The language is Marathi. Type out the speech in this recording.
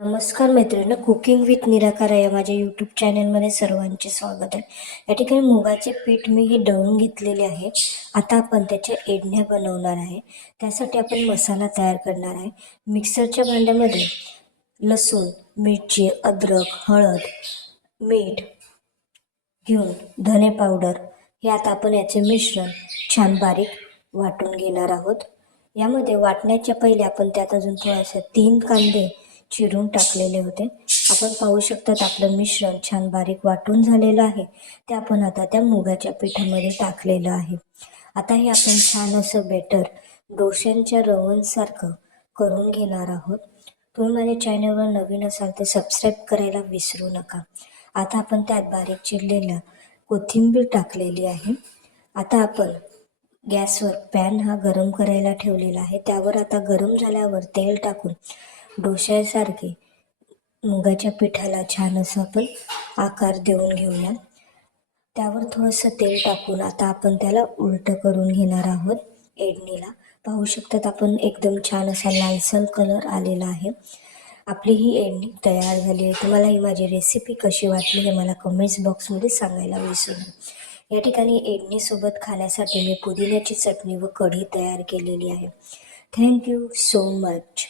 नमस्कार मैत्रिणी, कुकिंग विथ निराकार या माझ्या यूट्यूब चॅनलमध्ये सर्वांचे स्वागत आहे. या ठिकाणी मुगाचे पीठ मी हे दळून घेतलेले आहे. आता आपण त्याच्या एडण्या बनवणार आहे. त्यासाठी आपण मसाला तयार करणार आहे. मिक्सरच्या भांड्यामध्ये लसूण, मिरची, अद्रक, हळद, मीठ घेऊन धने पावडर हे आता आपण याचे मिश्रण छान बारीक वाटून घेणार आहोत. यामध्ये वाटण्याच्या पहिले आपण त्यात अजून थोडासा 3 कांदे चिरून टाकलेले होते. आपण पाहू शकतात आपलं मिश्रण छान बारीक वाटून झालेलं आहे. ते आपण आता त्या मुगाच्या पिठामध्ये टाकलेलं आहे. आता हे आपण छान असं बेटर डोश्यांच्या रव्यांसारखं करून घेणार आहोत. तुम्ही माझ्या चॅनलवर नवीन असाल तर सबस्क्राईब करायला विसरू नका. आता आपण त्यात बारीक चिरलेलं कोथिंबीर टाकलेली आहे. आता आपण गॅसवर पॅन हा गरम करायला ठेवलेला आहे. त्यावर आता गरम झाल्यावर तेल टाकून डोश्यासारखे मुगाच्या पिठाला छान असं आपण आकार देऊन घेऊया. त्यावर थोडंसं तेल टाकून आता आपण त्याला उलटं करून घेणार आहोत. एडणीला पाहू शकतात आपण एकदम छान असा लालसर कलर आलेला आहे. आपली ही एडणी तयार झाली आहे. तुम्हाला ही माझी रेसिपी कशी वाटली हे मला कमेंट्स बॉक्समध्ये सांगायला विसरू नका. या ठिकाणी एडणीसोबत खाण्यासाठी मी पुदिन्याची चटणी व कढी तयार केलेली आहे. Thank you so much.